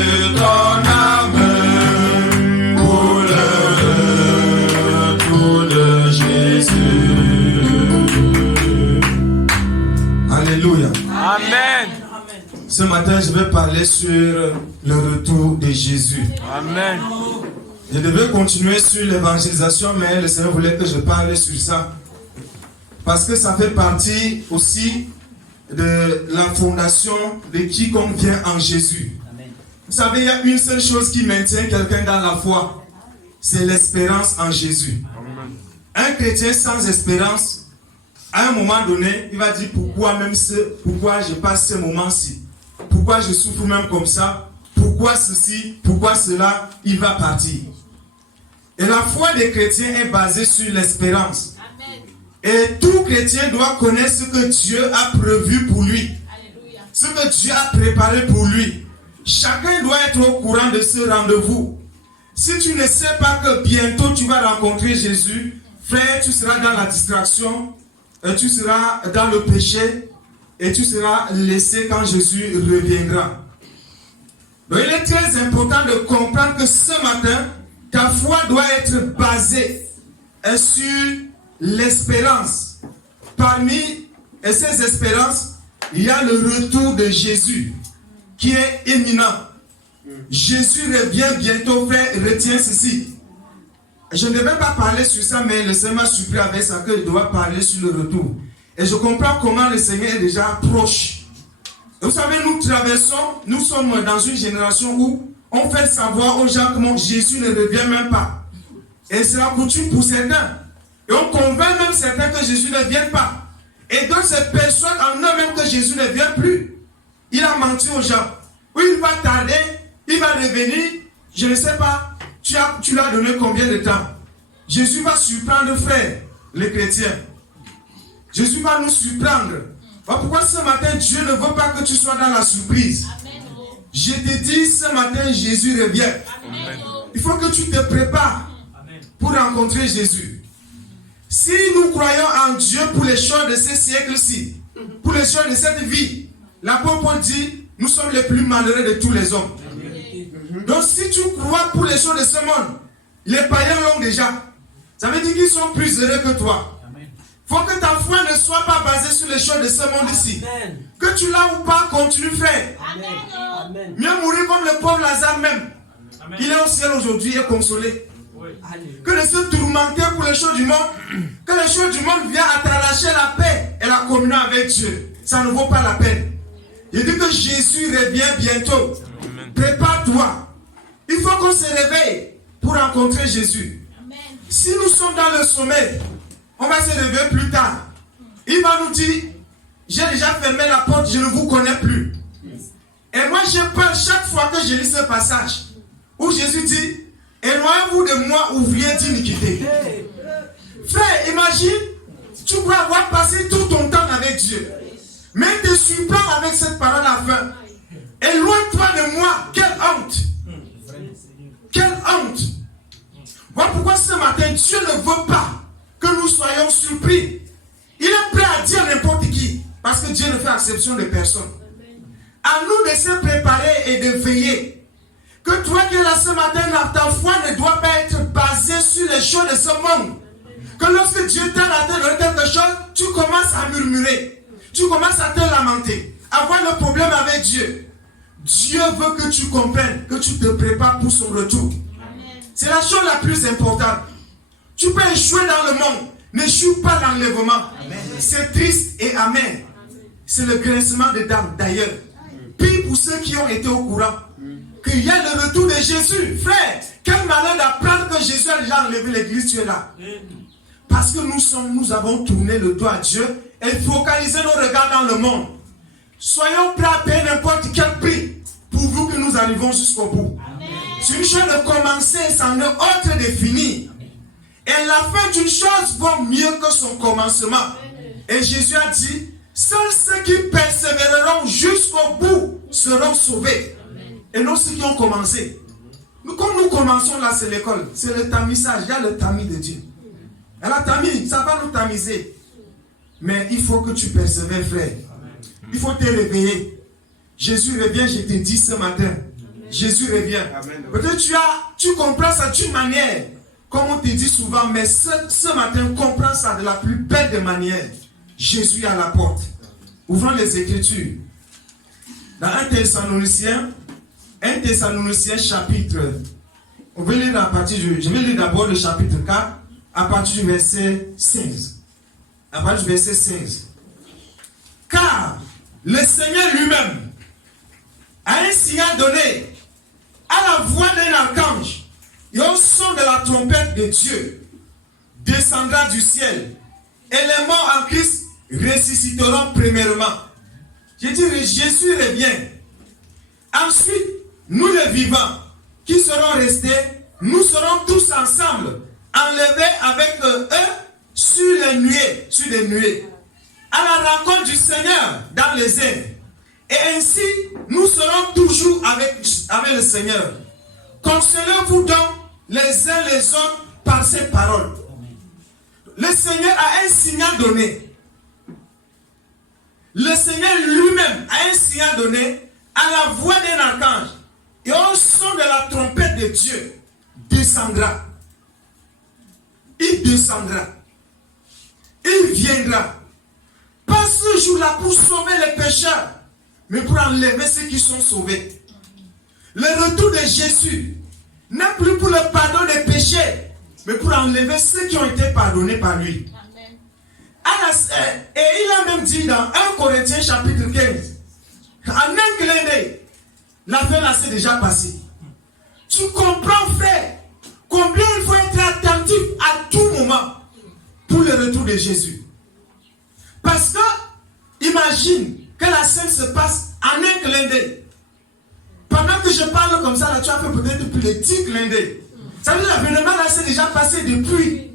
de ton âme pour le retour de Jésus. Alléluia. Amen. Ce matin, je vais parler sur le retour de Jésus. Amen. Je devais continuer sur l'évangélisation, mais le Seigneur voulait que je parle sur ça. Parce que ça fait partie aussi de la fondation de quiconque vient en Jésus. Amen. Vous savez, il y a une seule chose qui maintient quelqu'un dans la foi. C'est l'espérance en Jésus. Amen. Un chrétien sans espérance, à un moment donné, il va dire pourquoi je passe ce moment-ci. Pourquoi je souffre même comme ça? Pourquoi ceci? Pourquoi cela? Il va partir. Et la foi des chrétiens est basée sur l'espérance. Amen. Et tout chrétien doit connaître ce que Dieu a prévu pour lui. Alléluia. Ce que Dieu a préparé pour lui. Chacun doit être au courant de ce rendez-vous. Si tu ne sais pas que bientôt tu vas rencontrer Jésus, frère, tu seras dans la distraction, tu seras dans le péché et tu seras laissé quand Jésus reviendra. Donc il est très important de comprendre que ce matin, ta foi doit être basée sur l'espérance. Parmi ces espérances, il y a le retour de Jésus qui est imminent. Jésus revient bientôt, frère, retiens ceci. Je ne vais pas parler sur ça, mais le Seigneur m'a surpris avec ça que je dois parler sur le retour. Et je comprends comment le Seigneur est déjà proche. Et vous savez, nous sommes dans une génération où on fait savoir aux gens que Jésus ne revient même pas. Et c'est la coutume pour certains. Et on convainc même certains que Jésus ne vient pas. Et donc ces personnes en eux-mêmes que Jésus ne vient plus. Il a menti aux gens. Oui, il va tarder, il va revenir. Je ne sais pas, tu lui as donné combien de temps? Jésus va surprendre, frère, les chrétiens. Jésus va nous surprendre. Pourquoi ce matin, Dieu ne veut pas que tu sois dans la surprise? Amen. Je te dis, ce matin, Jésus revient. Amen. Il faut que tu te prépares pour rencontrer Jésus. Si nous croyons en Dieu pour les choses de ce siècle-ci, pour les choses de cette vie, l'apôtre Paul dit, nous sommes les plus malheureux de tous les hommes. Donc si tu crois pour les choses de ce monde, les païens l'ont déjà. Ça veut dire qu'ils sont plus heureux que toi. Il faut que ta foi ne soit pas basée sur les choses de ce monde ici. Que tu l'as ou pas, continue frère. Amen. Mieux mourir comme le pauvre Lazare même. Il est au ciel aujourd'hui et consolé. Que de se tourmenter pour les choses du monde, que les choses du monde viennent à t'arracher la paix et la communion avec Dieu. Ça ne vaut pas la peine. Il dit que Jésus revient bientôt. Prépare-toi. Il faut qu'on se réveille pour rencontrer Jésus. Amen. Si nous sommes dans le sommeil, on va se réveiller plus tard. Il va nous dire, j'ai déjà fermé la porte, je ne vous connais plus. Et moi j'ai peur chaque fois que je lis ce passage où Jésus dit, éloignez-vous de moi, ouvrier d'iniquité. Frère, imagine, tu pourrais avoir passé tout ton temps avec Dieu. Mais te surprends avec cette parole à la fin. Éloigne-toi de moi, quelle honte. Quelle honte. Voilà pourquoi ce matin, Dieu ne veut pas que nous soyons surpris. Il est prêt à dire n'importe qui. Parce que Dieu ne fait exception de personne. À nous de se préparer et de veiller. Que toi qui es là ce matin, ta foi ne doit pas être basée sur les choses de ce monde. Que lorsque Dieu t'a donné quelque chose, tu commences à murmurer. Tu commences à te lamenter. Avoir le problème avec Dieu. Dieu veut que tu comprennes, que tu te prépares pour son retour. C'est la chose la plus importante. Tu peux échouer dans le monde. N'échoue pas dans l'enlèvement. C'est triste et amer. C'est le grincement des dents d'ailleurs. Puis pour ceux qui ont été au courant, qu'il y a le retour de Jésus. Frère, quel malheur d'apprendre que Jésus a déjà enlevé l'église, tu es là. Parce que nous avons tourné le dos à Dieu et focalisé nos regards dans le monde. Soyons prêts à payer n'importe quel prix pourvu que nous arrivons jusqu'au bout. C'est une chose de commencer, c'en est autre de finir. Et la fin d'une chose vaut mieux que son commencement. Et Jésus a dit, seuls ceux qui persévéreront jusqu'au bout seront sauvés. Et non ceux qui ont commencé. Comme nous commençons là, c'est l'école. C'est le tamisage. Il y a le tamis de Dieu. Et la tamis, ça va nous tamiser. Mais il faut que tu persévères, frère. Il faut te réveiller. Jésus revient, je te dis ce matin. Jésus revient. Peut-être tu comprends ça d'une manière, comme on te dit souvent, mais ce matin, comprends ça de la plus belle des manières. Jésus est à la porte. Ouvrons les Écritures. Dans 1 Thessaloniciens chapitre, on va lire je vais lire d'abord le chapitre 4, à partir du verset 16. À partir du verset 16. Car le Seigneur lui-même a un signal donné à la voix d'un archange et au son de la trompette de Dieu descendra du ciel et les morts en Christ ressusciteront premièrement. Je dis, Jésus revient. Ensuite, nous les vivants qui serons restés, nous serons tous ensemble enlevés avec eux sur les nuées, à la rencontre du Seigneur dans les airs. Et ainsi, nous serons toujours avec le Seigneur. Consolez-vous donc les uns les autres par ces paroles. Le Seigneur a un signal donné. Le Seigneur lui-même a un signal donné à la voix d'un archange et au son de la trompette de Dieu descendra. Il descendra. Il viendra. Pas ce jour-là pour sauver les pécheurs, mais pour enlever ceux qui sont sauvés. Le retour de Jésus n'est plus pour le pardon des péchés, mais pour enlever ceux qui ont été pardonnés par lui. Et il a même dit dans 1 Corinthiens chapitre 15, en un clin d'œil, la fin là s'est déjà passée. Tu comprends, frère, combien il faut être attentif à tout moment pour le retour de Jésus. Parce que, imagine que la scène se passe en un clin d'œil. Pendant que je parle comme ça, là, tu as fait peut-être plus de 10 clins d'œil. Ça veut dire que l'avènement là s'est déjà passé depuis.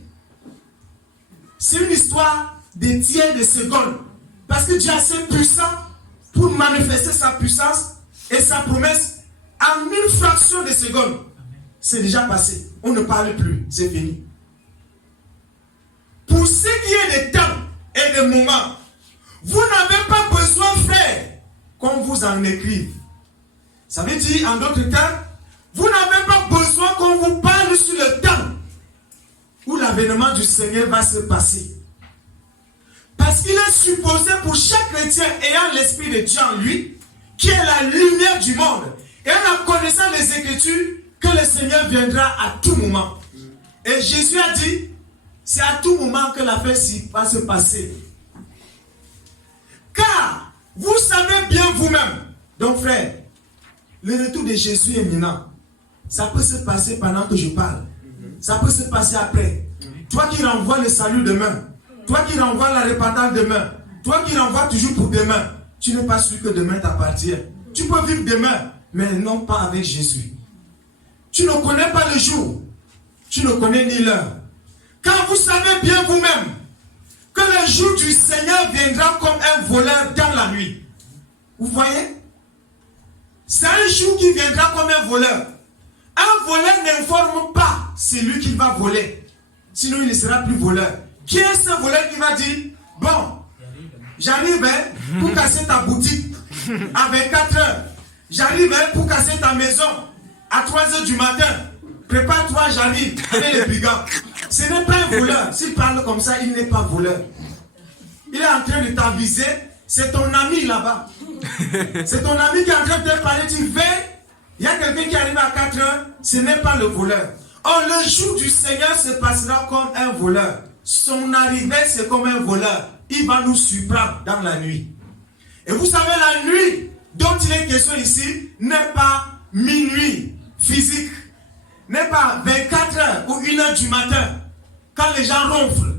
C'est une histoire des tiers de secondes. Parce que Dieu est assez puissant pour manifester sa puissance et sa promesse en une fraction de seconde. C'est déjà passé. On ne parle plus. C'est fini. Pour ce qui est des temps et des moments, vous n'avez pas besoin, frère, qu'on vous en écrive. Ça veut dire, en d'autres termes, vous n'avez pas besoin qu'on vous parle sur le temps où l'avènement du Seigneur va se passer. Parce qu'il est supposé pour chaque chrétien ayant l'Esprit de Dieu en lui, qui est la lumière du monde, et en connaissant les Écritures, que le Seigneur viendra à tout moment. Et Jésus a dit, c'est à tout moment que l'affaire va se passer. Car vous savez bien vous-même, donc frère, le retour de Jésus est imminent. Ça peut se passer pendant que je parle. Ça peut se passer après. Toi qui renvoies le salut demain, toi qui renvoies la repentance demain, toi qui renvoies toujours pour demain, tu n'es pas sûr que demain t'appartient. Tu peux vivre demain, mais non pas avec Jésus. Tu ne connais pas le jour, tu ne connais ni l'heure. Car vous savez bien vous-même que le jour du Seigneur viendra comme un voleur dans la nuit. Vous voyez? C'est un jour qui viendra comme un voleur. Un voleur n'informe pas celui qui va voler. Sinon, il ne sera plus voleur. Qui est ce voleur qui va dire, bon, j'arrive pour casser ta boutique à 24 heures. J'arrive pour casser ta maison à 3 heures du matin. Prépare-toi, j'arrive avec les brigands. Ce n'est pas un voleur. S'il parle comme ça, il n'est pas voleur. Il est en train de t'aviser. C'est ton ami là-bas. C'est ton ami qui est en train de te parler. Tu veux, il y a quelqu'un qui arrive à 4 heures. Ce n'est pas le voleur. Or, le jour du Seigneur se passera comme un voleur. Son arrivée, c'est comme un voleur. Il va nous surprendre dans la nuit. Et vous savez, la nuit dont il est question ici n'est pas minuit physique, n'est pas 24 heures ou 1 heure du matin, quand les gens ronflent.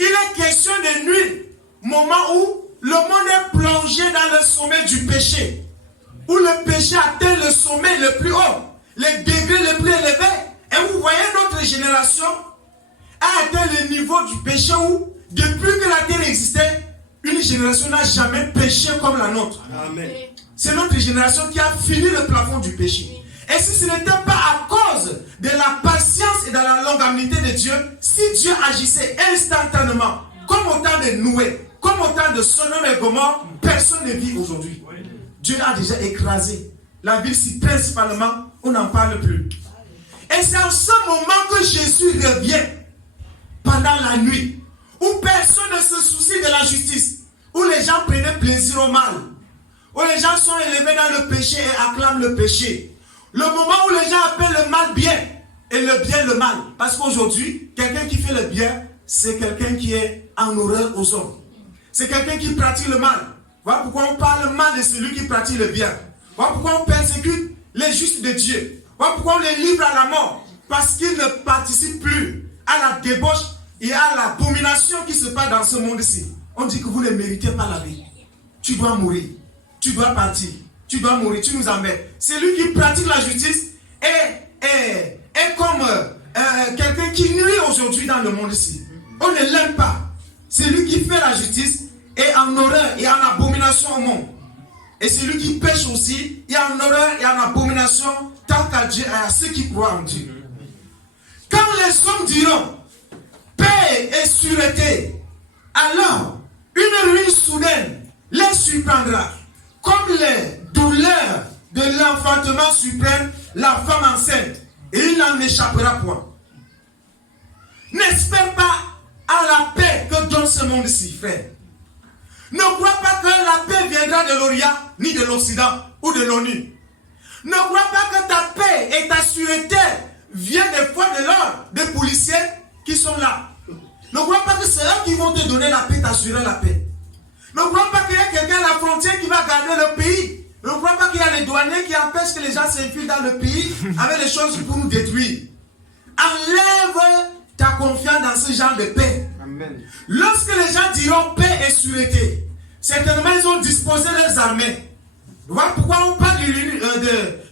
Il est question de nuit, moment où le monde est plongé dans le sommet du péché, où le péché atteint le sommet le plus haut, les degrés les plus élevés. Et vous voyez, notre génération a atteint le niveau du péché où, depuis que la terre existait, une génération n'a jamais péché comme la nôtre. Amen. C'est notre génération qui a fini le plafond du péché. Et si ce n'était pas à cause de la patience et de la longanimité de Dieu, si Dieu agissait instantanément, comme au temps de Noé, comme au temps de Sodome et Gomorrhe, personne ne vit aujourd'hui. Dieu a déjà écrasé la ville-ci principalement, on n'en parle plus. Et c'est en ce moment que Jésus revient pendant la nuit, où personne ne se soucie de la justice, où les gens prenaient plaisir au mal, où les gens sont élevés dans le péché et acclament le péché. Le moment où les gens appellent le mal bien et le bien le mal. Parce qu'aujourd'hui, quelqu'un qui fait le bien, c'est quelqu'un qui est en horreur aux hommes. C'est quelqu'un qui pratique le mal. Voilà pourquoi on parle mal de celui qui pratique le bien. Voilà pourquoi on persécute les justes de Dieu. Voilà pourquoi on les livre à la mort. Parce qu'ils ne participent plus à la débauche et à l'abomination qui se passe dans ce monde-ci. On dit que vous ne méritez pas la vie. Tu dois mourir. Tu dois partir. Tu dois mourir. Tu nous embêtes. Celui qui pratique la justice est comme quelqu'un qui nuit aujourd'hui dans le monde-ci. On ne l'aime pas. Celui qui fait la justice est en horreur et en abomination au monde. Et celui qui pêche aussi est en horreur et en abomination tant qu'à Dieu et à ceux qui croient en Dieu. Quand les hommes diront paix et sûreté, alors une ruine soudaine les surprendra, comme les douleurs de l'enfantement surprennent la femme enceinte, et il n'en échappera point. N'espère pas à la paix que donne ce monde-ci, frère. Ne crois pas que la paix viendra de l'Orient, ni de l'Occident, ou de l'ONU. Ne crois pas que ta paix et ta sûreté viennent des forces de l'ordre, des policiers qui sont là. Ne crois pas que c'est eux qui vont te donner la paix, t'assurer la paix. Ne crois pas qu'il y a quelqu'un à la frontière qui va garder le pays. Ne crois pas qu'il y a les douaniers qui empêchent que les gens s'infilent dans le pays avec les choses pour nous détruire. Enlève ta confiance dans ce genre de paix. Amen. Lorsque les gens diront paix et sûreté, certainement ils ont disposé leurs armées. Voilà pourquoi on parle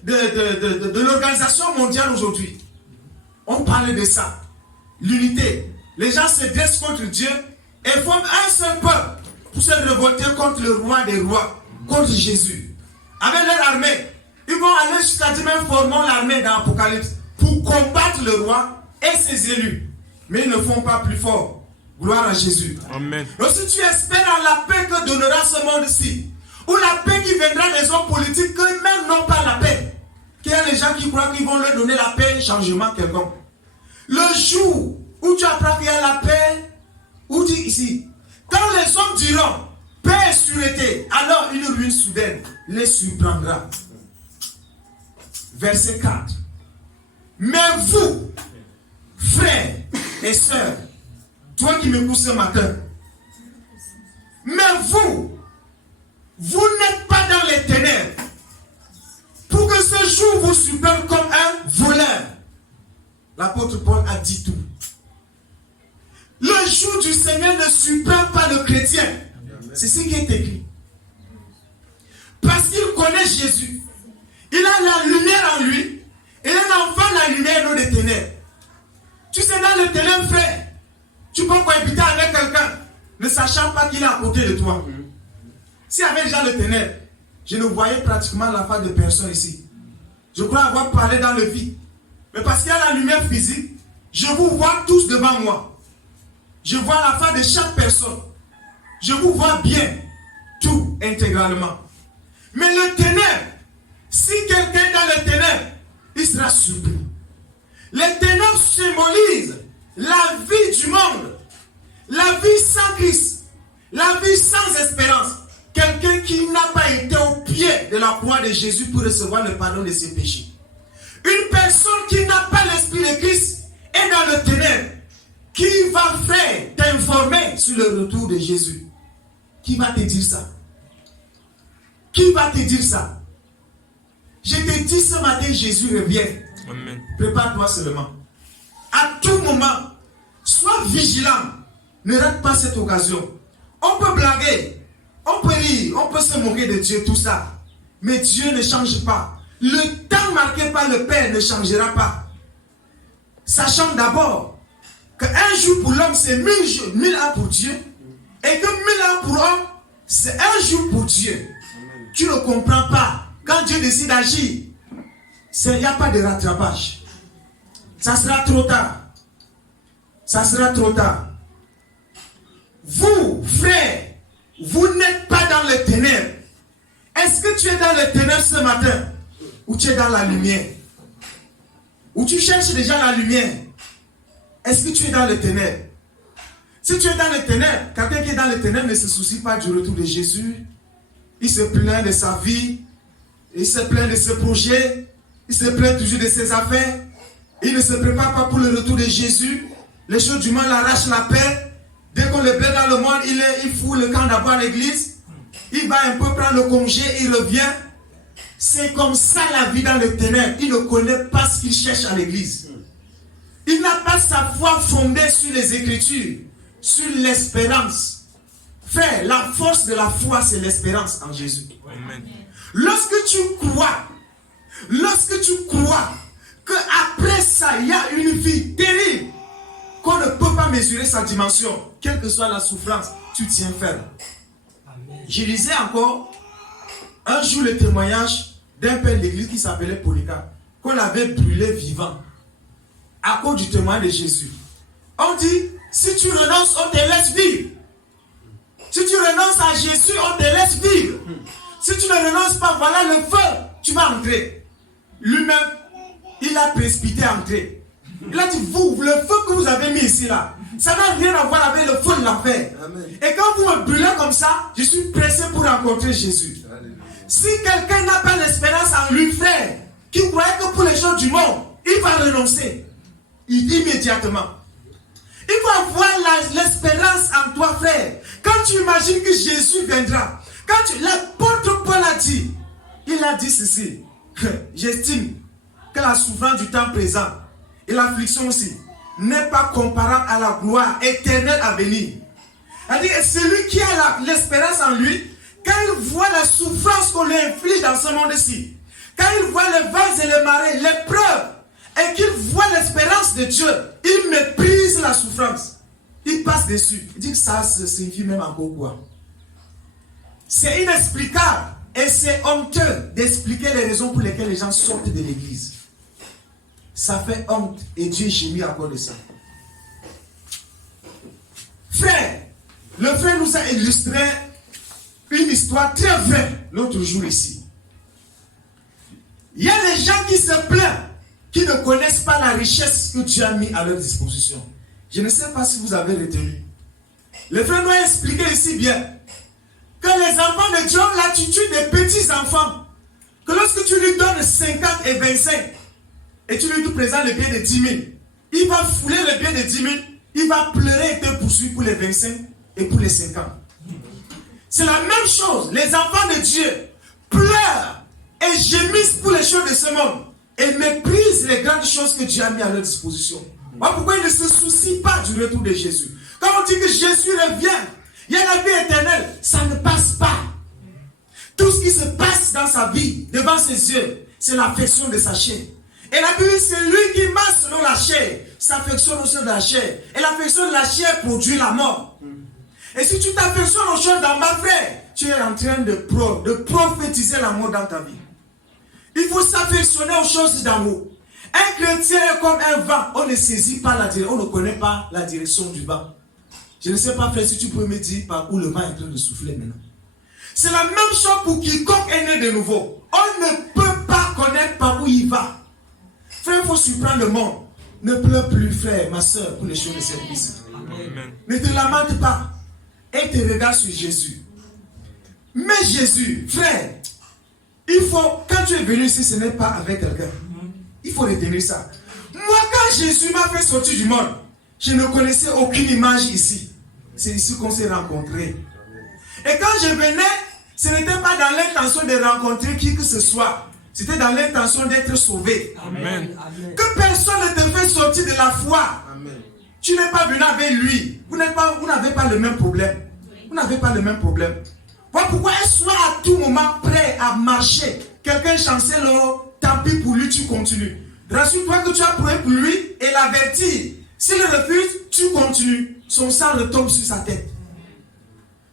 de l'organisation mondiale aujourd'hui. On parle de ça. L'unité. Les gens se dressent contre Dieu et forment un seul peuple pour se révolter contre le roi des rois, contre Jésus. Avec leur armée, ils vont aller jusqu'à dire même formons l'armée dans l'Apocalypse pour combattre le roi et ses élus. Mais ils ne font pas plus fort. Gloire à Jésus. Amen. Donc si tu espères en la paix que donnera ce monde-ci, ou la paix qui viendra des hommes politiques qui même n'ont pas la paix, qu'il y a des gens qui croient qu'ils vont leur donner la paix, changement quelconque. Le jour où tu apprends qu'il y a la paix, où dit ici, quand les hommes diront paix et sûreté, alors une ruine soudaine les surprendra. Verset 4. Mais vous, frères et sœurs, toi qui m'écoutes ce matin, mais vous n'êtes pas dans les ténèbres pour que ce jour vous surprenne comme un voleur. L'apôtre Paul a dit tout. Le jour du Seigneur ne surprend pas le chrétien. C'est ce qui est écrit. Parce qu'il connaît Jésus. Il a la lumière en lui. Il est l'enfant de la lumière, non des ténèbres. Tu sais, dans le ténèbres, frère, tu peux cohabiter avec quelqu'un, ne sachant pas qu'il est à côté de toi. Si avec les gens de ténèbres, je ne voyais pratiquement la face de personne ici. Je crois avoir parlé dans le vide. Mais parce qu'il y a la lumière physique, je vous vois tous devant moi. Je vois la face de chaque personne. Je vous vois bien, tout intégralement. Mais le ténèbre, si quelqu'un est dans le ténèbre, il sera surpris. Les ténèbres symbolisent la vie du monde, la vie sans Christ, la vie sans espérance. Quelqu'un qui n'a pas été au pied de la croix de Jésus pour recevoir le pardon de ses péchés. Une personne qui n'a pas l'esprit de Christ est dans le ténèbre. Qui va faire t'informer sur le retour de Jésus? Qui va te dire ça? Qui va te dire ça? Je te dis ce matin, Jésus revient. Amen. Prépare-toi seulement. À tout moment, sois vigilant. Ne rate pas cette occasion. On peut blaguer, on peut rire, on peut se moquer de Dieu, tout ça. Mais Dieu ne change pas. Le temps marqué par le Père ne changera pas. Sachant d'abord qu'un jour pour l'homme, c'est 1000 ans pour Dieu. Et que 1000 ans pour l'homme, c'est un jour pour Dieu. Tu ne comprends pas. Quand Dieu décide d'agir, il n'y a pas de rattrapage. Ça sera trop tard. Ça sera trop tard. Vous, frères, vous n'êtes pas dans les ténèbres. Est-ce que tu es dans les ténèbres ce matin? ou tu es dans la lumière? Ou tu cherches déjà la lumière? Est-ce que tu es dans les ténèbres? Si tu es dans les ténèbres, quelqu'un qui est dans les ténèbres ne se soucie pas du retour de Jésus. Il se plaint de sa vie, il se plaint de ses projets, il se plaint toujours de ses affaires. Il ne se prépare pas pour le retour de Jésus. Les choses du monde l'arrachent la paix. Dès qu'on le plaît dans le monde, il fout le camp d'abord à l'église. Il va un peu prendre le congé, il revient. C'est comme ça la vie dans les ténèbres. Il ne connaît pas ce qu'il cherche à l'église. Il n'a pas sa foi fondée sur les Écritures, sur l'espérance. Frère, la force de la foi, c'est l'espérance en Jésus. Amen. Lorsque tu crois qu'après ça, il y a une vie terrible, qu'on ne peut pas mesurer sa dimension, quelle que soit la souffrance, tu tiens ferme. Amen. Je lisais encore un jour le témoignage d'un père d'église qui s'appelait Polycarpe, qu'on avait brûlé vivant à cause du témoin de Jésus. On dit, si tu renonces, on te laisse vivre. Si tu renonces à Jésus, on te laisse vivre. Si tu ne renonces pas, voilà le feu, tu vas entrer. Lui-même, il a précipité à entrer. Il a dit, vous, le feu que vous avez mis ici là, ça n'a rien à voir avec le feu de l'enfer. Et quand vous me brûlez comme ça, je suis pressé pour rencontrer Jésus. Amen. Si quelqu'un n'a pas l'espérance en lui, frère, qui croyait que pour les choses du monde, il va renoncer. Il dit immédiatement. Il faut avoir l'espérance en toi, frère. Quand tu imagines que Jésus viendra, l'apôtre Paul a dit, il a dit ceci, j'estime que la souffrance du temps présent et l'affliction aussi n'est pas comparable à la gloire éternelle à venir. C'est-à-dire, celui qui a l'espérance en lui, quand il voit la souffrance qu'on lui inflige dans ce monde-ci, quand il voit les vents et les marées, l'épreuve, et qu'il voit l'espérance de Dieu, il méprise la souffrance. Il passe dessus. Il dit que ça signifie même encore quoi? C'est inexplicable et c'est honteux d'expliquer les raisons pour lesquelles les gens sortent de l'église. Ça fait honte et Dieu gémit à cause de ça. Frère, le frère nous a illustré une histoire très vraie l'autre jour ici. Il y a des gens qui se plaignent, qui ne connaissent pas la richesse que Dieu a mis à leur disposition. Je ne sais pas si vous avez retenu. Le frère nous a expliqué ici bien que les enfants de Dieu ont l'attitude des petits enfants. Que lorsque tu lui donnes 50 et 25, et tu lui présentes le bien de 10 000, il va fouler le bien de 10 000, il va pleurer et te poursuivre pour les 25 et pour les 50. C'est la même chose. Les enfants de Dieu pleurent et gémissent pour les choses de ce monde et méprisent les grandes choses que Dieu a mis à leur disposition. Voilà pourquoi ils ne se soucient pas du retour de Jésus. Quand on dit que Jésus revient, il y a la vie éternelle, ça ne passe pas. Tout ce qui se passe dans sa vie, devant ses yeux, c'est l'affection de sa chair. Et la Bible, c'est lui qui marche selon la chair, s'affectionne aux choses de la chair. Et l'affection de la chair produit la mort. Et si tu t'affectionnes aux choses d'en bas, frère, tu es en train de prophétiser la mort dans ta vie. Il faut s'affectionner aux choses d'en haut. Un chrétien est comme un vent. On ne saisit pas la direction, on ne connaît pas la direction du vent. Je ne sais pas, frère, si tu peux me dire par où le vent est en train de souffler maintenant. C'est la même chose pour quiconque est né de nouveau. On ne peut pas connaître par où il va. Frère, il faut surprendre le monde. Ne pleure plus, frère, ma soeur, pour les choses de cette vie. Ne te lamente pas. Et te regarde sur Jésus. Mais Jésus, frère, il faut, quand tu es venu ici, ce n'est pas avec quelqu'un. Il faut retenir ça. Moi, quand Jésus m'a fait sortir du monde, je ne connaissais aucune image ici. C'est ici qu'on s'est rencontrés. Et quand je venais, ce n'était pas dans l'intention de rencontrer qui que ce soit. C'était dans l'intention d'être sauvé. Amen. Que personne ne te fait sortir de la foi. Amen. Tu n'es pas venu avec lui. Vous n'avez pas le même problème. Vous n'avez pas le même problème. Voilà pourquoi sois à tout moment prêt à marcher. Quelqu'un chancelle, tant pis pour lui, tu continues. Rassure-toi que tu as prêt pour lui et l'avertir. S'il refuse, tu continues. Son sang retombe sur sa tête.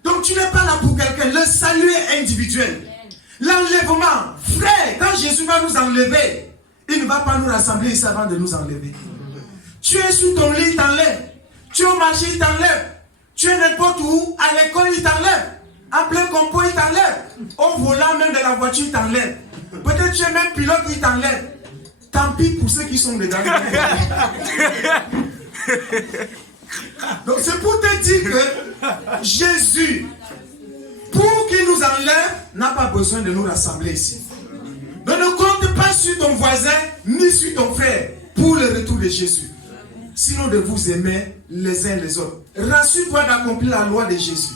Donc tu n'es pas là pour quelqu'un. Le salut est individuel. L'enlèvement, frère, quand Jésus va nous enlever, il ne va pas nous rassembler ici avant de nous enlever. Tu es sur ton lit, il t'enlève. Tu es au marché, il t'enlève. Tu es n'importe où, à l'école, il t'enlève. En plein compo, il t'enlève. Au volant même de la voiture, il t'enlève. Peut-être tu es même pilote, il t'enlève. Tant pis pour ceux qui sont dedans. Donc c'est pour te dire que Jésus, pour qu'il nous enlève, n'a pas besoin de nous rassembler ici. Donc ne compte pas sur ton voisin, ni sur ton frère, pour le retour de Jésus. Sinon de vous aimer les uns les autres. Rassure-toi d'accomplir la loi de Jésus.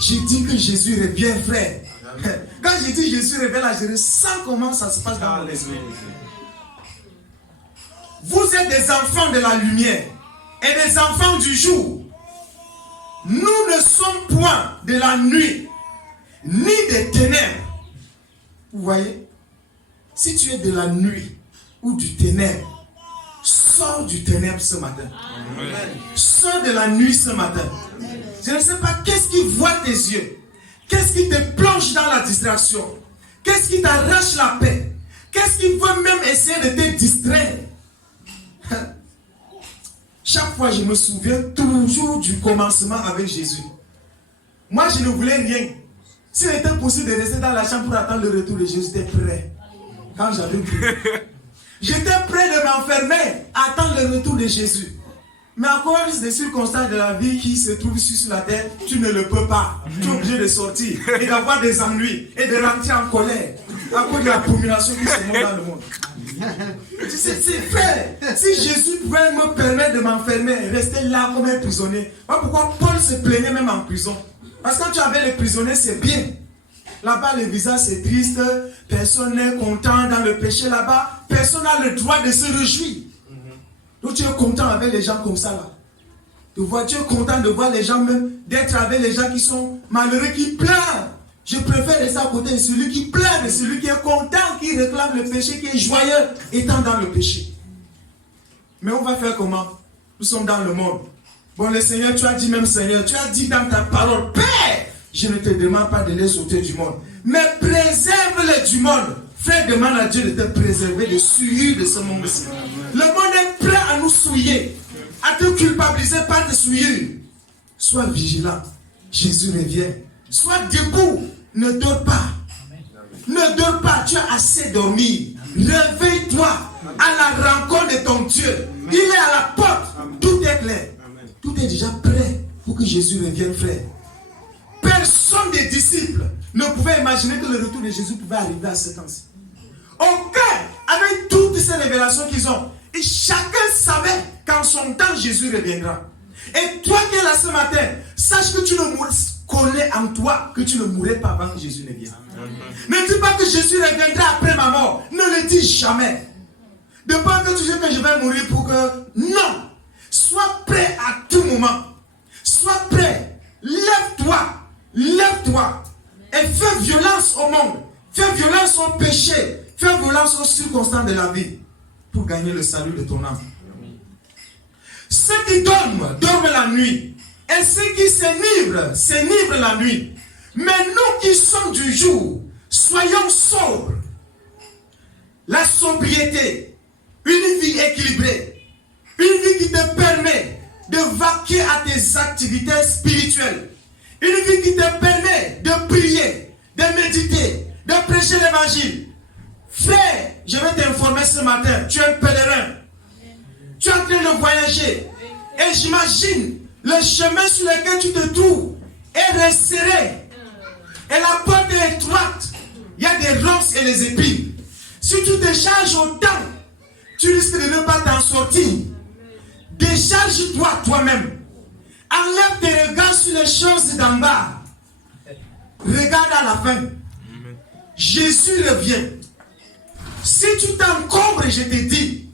J'ai dit que Jésus revient, frère. Quand j'ai dit Jésus revient là, je ressens comment ça se passe dans mon esprit. Vous êtes des enfants de la lumière et des enfants du jour. Nous ne sommes point de la nuit, ni des ténèbres. Vous voyez? Si tu es de la nuit ou du ténèbre, sors du ténèbre ce matin. Amen. Sors de la nuit ce matin. Je ne sais pas qu'est-ce qui voit tes yeux. Qu'est-ce qui te plonge dans la distraction? Qu'est-ce qui t'arrache la paix? Qu'est-ce qui veut même essayer de te distraire? Chaque fois, je me souviens toujours du commencement avec Jésus. Moi, je ne voulais rien. S'il était possible de rester dans la chambre pour attendre le retour de Jésus, j'étais prêt. Quand j'avais prié, j'étais prêt de m'enfermer, à attendre le retour de Jésus. Mais à cause des circonstances de la vie qui se trouvent sur la terre, tu ne le peux pas. Tu es obligé de sortir et d'avoir des ennuis et de rentrer en colère à cause de la domination qui se montre dans le monde. C'est fait. Si Jésus pouvait me permettre de m'enfermer, rester là comme un prisonnier. Pourquoi Paul se plaignait même en prison? Parce que quand tu avais les prisonniers, c'est bien. Là-bas, le visage c'est triste, personne n'est content dans le péché là-bas, personne n'a le droit de se réjouir. Donc tu es content avec les gens comme ça là. Tu es content de voir les gens même, d'être avec les gens qui sont malheureux, qui pleurent. Je préfère rester à côté de celui qui pleure, de celui qui est content, qui réclame le péché, qui est joyeux, étant dans le péché. Mais on va faire comment? Nous sommes dans le monde. Bon, le Seigneur, tu as dit même Seigneur, tu as dit dans ta parole, Père, je ne te demande pas de les ôter du monde, mais préserve-les du monde. Frère, demande à Dieu de te préserver des souillures de ce monde-ci. Le monde est prêt à nous souiller, à te culpabiliser par tes souillures. Sois vigilant. Jésus revient. Sois debout. Ne dors pas. Ne dors pas. Tu as assez dormi. Réveille-toi à la rencontre de ton Dieu. Il est à la porte. Tout est clair. Tout est déjà prêt pour que Jésus revienne, frère. Personne des disciples ne pouvait imaginer que le retour de Jésus pouvait arriver à ce temps-ci. Aucun, avec toutes ces révélations qu'ils ont, et chacun savait qu'en son temps Jésus reviendra. Et toi qui es là ce matin, sache que tu ne connais en toi que tu ne mourrais pas avant que Jésus ne vienne. Ne dis pas que Jésus reviendra après ma mort. Ne le dis jamais. De peur que tu sais que je vais mourir pour que... Non. Sois prêt à tout moment. Sois prêt. Lève-toi. Lève-toi. Et fais violence au monde. Fais violence au péché. Fais violence aux circonstances de la vie. Pour gagner le salut de ton âme. Ceux qui dorment, dorment la nuit. Et ceux qui s'enivrent la nuit. Mais nous qui sommes du jour, soyons sobres. La sobriété, une vie équilibrée, une vie qui te permet de vaquer à tes activités spirituelles, une vie qui te permet de prier, de méditer, de prêcher l'évangile. Frère, je vais t'informer ce matin, tu es un pèlerin, tu es en train de voyager, et j'imagine le chemin sur lequel tu te trouves est resserré, et la porte est étroite, il y a des ronces et des épines. Si tu te charges autant, tu risques de ne pas t'en sortir. Décharge-toi toi-même. Enlève tes regards sur les choses d'en bas. Regarde à la fin. Jésus revient. Si tu t'encombres, je te dis,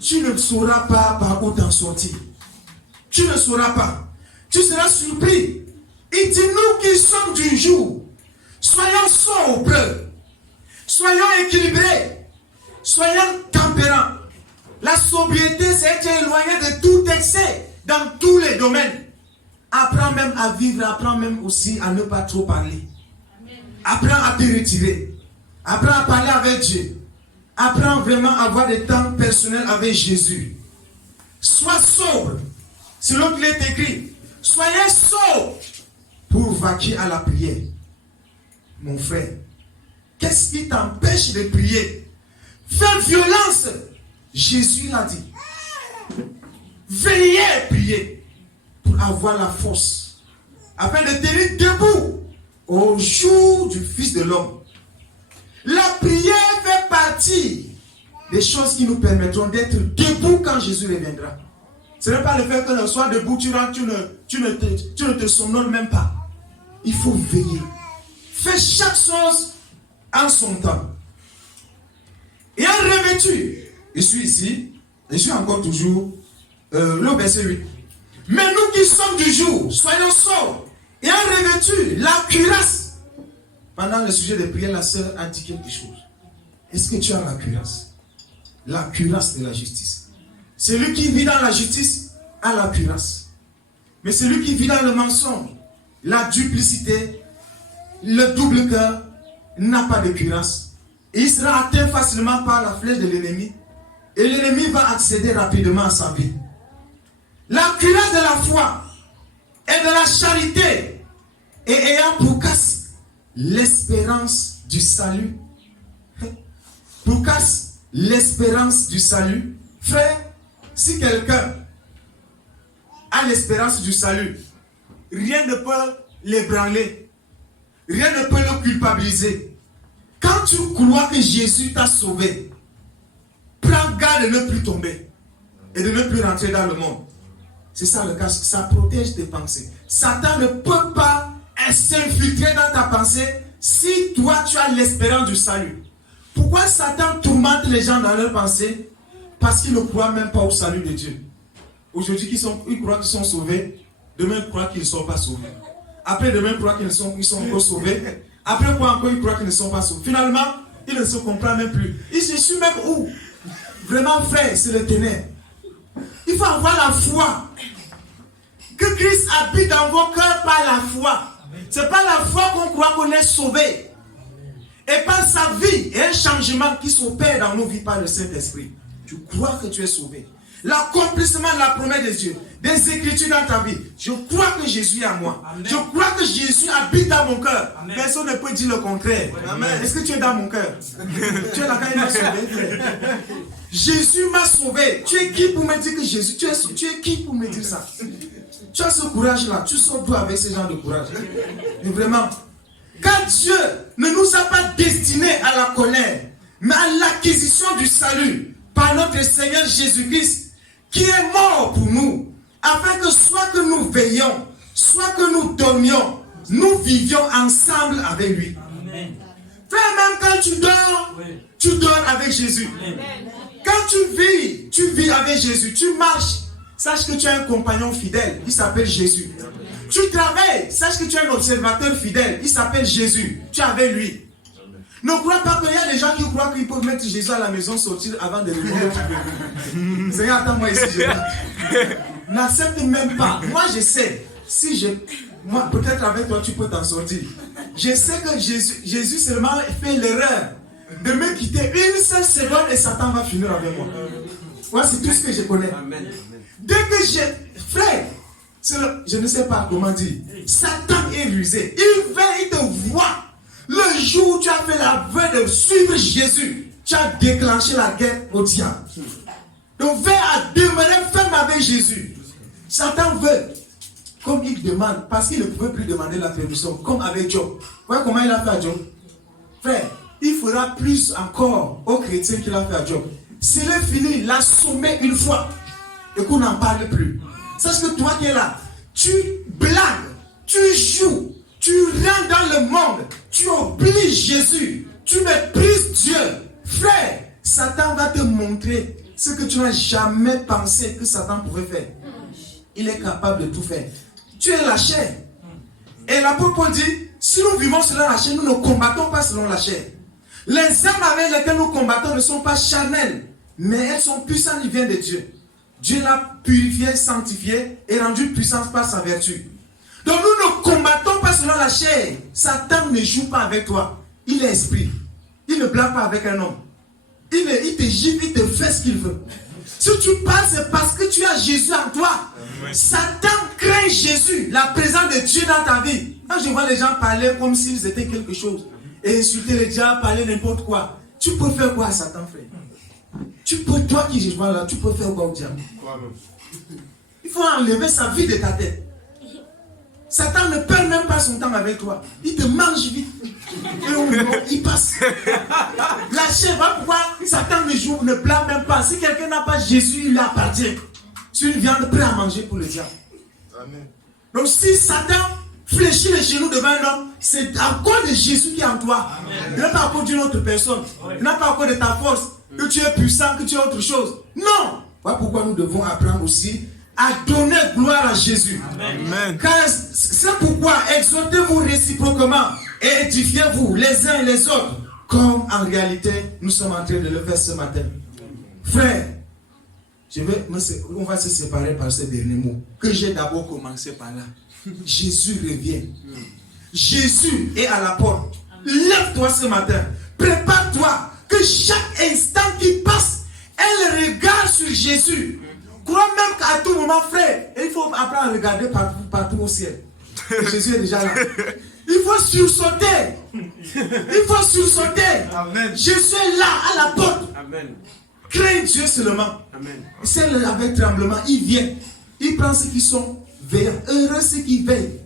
tu ne sauras pas par où t'en sortir. Tu ne sauras pas. Tu seras surpris. Il dit, nous qui sommes du jour, soyons sobres. Soyons équilibrés, soyons tempérants. La sobriété, c'est être éloigné de tout excès dans tous les domaines. Apprends même à vivre, apprends même aussi à ne pas trop parler. Apprends à te retirer. Apprends à parler avec Dieu. Apprends vraiment à avoir des temps personnels avec Jésus. Sois sobre. C'est l'autre qui est écrit. Soyez sobre. pour vaquer à la prière. Mon frère, qu'est-ce qui t'empêche de prier? Fais violence. Jésus l'a dit. Veillez à prier pour avoir la force afin de tenir debout au jour du Fils de l'homme. La prière fait partie des choses qui nous permettront d'être debout quand Jésus reviendra. Ce n'est pas le fait que le soir debout, tu rentres, tu ne te somnoles même pas. Il faut veiller. Fais chaque chose en son temps. Et en revêtu, je suis ici, je suis encore toujours le verset 8. Mais nous qui sommes du jour, soyons sobres et en revêtu la cuirasse. Pendant le sujet de prière, la sœur a dit quelque chose. Est-ce que tu as la cuirasse? La cuirasse de la justice. Celui qui vit dans la justice a la cuirasse. Mais celui qui vit dans le mensonge, la duplicité, le double cœur, n'a pas de cuirasse. Et il sera atteint facilement par la flèche de l'ennemi. Et l'ennemi va accéder rapidement à sa vie. La cuirasse de la foi et de la charité, et ayant pour casque l'espérance du salut. Pour casque l'espérance du salut. Frère, si quelqu'un a l'espérance du salut, rien ne peut l'ébranler. Rien ne peut le culpabiliser. Quand tu crois que Jésus t'a sauvé, prends garde de ne plus tomber et de ne plus rentrer dans le monde. C'est ça le casque, ça protège tes pensées. Satan ne peut pas s'infiltrer dans ta pensée si toi tu as l'espérance du salut. Pourquoi Satan tourmente les gens dans leurs pensées? Parce qu'ils ne croient même pas au salut de Dieu. Aujourd'hui, ils croient qu'ils sont sauvés. Demain, ils croient qu'ils ne sont pas sauvés. Après, demain, ils croient qu'ils sont encore sauvés. Après, quoi encore, ils croient qu'ils ne sont pas sauvés. Finalement, ils ne se comprennent même plus. Ils se suivent même où? Vraiment, frère, c'est le ténèbre. Il faut avoir la foi. Que Christ habite dans vos cœurs par la foi. Ce n'est pas la foi qu'on croit qu'on est sauvé. Et par sa vie et un changement qui s'opère dans nos vies par le Saint-Esprit. Tu crois que tu es sauvé. L'accomplissement de la promesse de Dieu, des Écritures dans ta vie. Je crois que Jésus est à moi. Amen. Je crois que Jésus habite dans mon cœur. Amen. Personne ne peut dire le contraire. Amen. Est-ce que tu es dans mon cœur? Tu es là quand il m'a sauvé. Jésus m'a sauvé. Tu es qui pour me dire que Jésus, tu es qui pour me dire ça? Tu as ce courage-là. Tu sors d'où avec ce genre de courage? Mais vraiment, quand Dieu ne nous a pas destinés à la colère, mais à l'acquisition du salut par notre Seigneur Jésus-Christ, qui est mort pour nous, afin que soit que nous veillions, soit que nous dormions, nous vivions ensemble avec lui. Amen. Frère, même quand tu dors avec Jésus. Amen. Quand tu vis avec Jésus, tu marches, sache que tu as un compagnon fidèle, il s'appelle Jésus. Amen. Tu travailles, sache que tu as un observateur fidèle, il s'appelle Jésus, tu es avec lui. Ne crois pas qu'il y a des gens qui croient qu'ils peuvent mettre Jésus à la maison, sortir avant de revenir. Seigneur, attends-moi ici, je n'accepte même pas. Moi, je sais, moi, peut-être avec toi, tu peux t'en sortir. Je sais que Jésus seulement fait l'erreur de me quitter une seule seconde et Satan va finir avec moi. Moi, c'est tout ce que je connais. Dès que frère, je ne sais pas comment dire, Satan est rusé. Il te voit. Le jour où tu as fait la vœu de suivre Jésus, tu as déclenché la guerre au diable. Donc, veille à demeurer ferme avec Jésus. Satan veut, comme il demande, parce qu'il ne pouvait plus demander la permission, comme avec Job. Vous voyez comment il a fait à Job? Frère, il fera plus encore aux chrétiens qu'il a fait à Job. S'il est fini, il l'a sommé une fois et qu'on n'en parle plus. Sache que toi qui es là, tu blagues, tu joues. Tu rentres dans le monde, tu obliges Jésus, tu méprises Dieu. Frère, Satan va te montrer ce que tu n'as jamais pensé que Satan pouvait faire. Il est capable de tout faire. Tu es la chair. Et l'apôtre Paul dit, si nous vivons selon la chair, nous ne combattons pas selon la chair. Les armes avec lesquelles nous combattons ne sont pas charnelles, mais elles sont puissantes, elles viennent de Dieu. Dieu l'a purifié, sanctifié et rendu puissante par sa vertu. Donc nous ne combattons pas selon la chair. Satan ne joue pas avec toi. Il est esprit. Il ne blague pas avec un homme. Il te gifle, il te fait ce qu'il veut. Si tu parles, c'est parce que tu as Jésus en toi. Amen. Satan craint Jésus, la présence de Dieu dans ta vie. Quand je vois les gens parler comme s'ils étaient quelque chose, et insulter les diables, parler n'importe quoi, tu peux faire quoi à Satan, frère? Toi qui je vois là, tu peux faire quoi au diable? Il faut enlever sa vie de ta tête. Satan ne perd même pas son temps avec toi. Il te mange vite. Et il passe. La chair, va pourquoi Satan ne blâme même pas. Si quelqu'un n'a pas Jésus, il lui appartient. C'est une viande prête à manger pour le diable. Amen. Donc si Satan fléchit les genoux devant un homme, c'est à cause de Jésus qui est en toi. Amen. Il n'est pas à cause d'une autre personne. Il n'est pas à cause de ta force, que tu es puissant, que tu es autre chose. Non. Voilà pourquoi nous devons apprendre aussi à donner gloire à Jésus. Amen. Car c'est pourquoi exhortez-vous réciproquement et édifiez-vous les uns et les autres, comme en réalité nous sommes en train de le faire ce matin. Frère, on va se séparer par ces derniers mots que j'ai d'abord commencé par là. Jésus revient. Jésus est à la porte. Lève-toi ce matin. Prépare-toi que chaque instant qui passe, elle regarde sur Jésus. Crois même qu'à tout moment, frère, il faut apprendre à regarder partout au ciel. Jésus est déjà là. Il faut sursauter. Il faut sursauter. Amen. Jésus est là, à la porte. Amen. Crains Dieu seulement. Amen. C'est avec tremblement, il vient. Il prend ceux qui sont veillants. Heureux ceux qui veillent.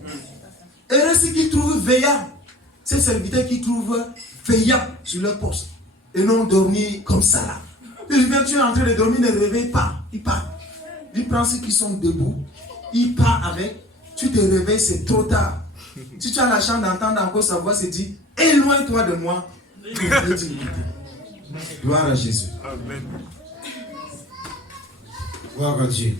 Heureux ceux qui trouvent veillants. C'est serviteurs qui trouvent veillants sur leur poste. Et non dormir comme ça là. Tu es en train de dormir, ne réveille pas. Il part. Il prend ceux qui sont debout. Il part avec. Tu te réveilles, c'est trop tard. Si tu as la chance d'entendre encore sa voix, c'est dit, éloigne-toi de moi. Gloire à Jésus. Amen. Gloire à Dieu.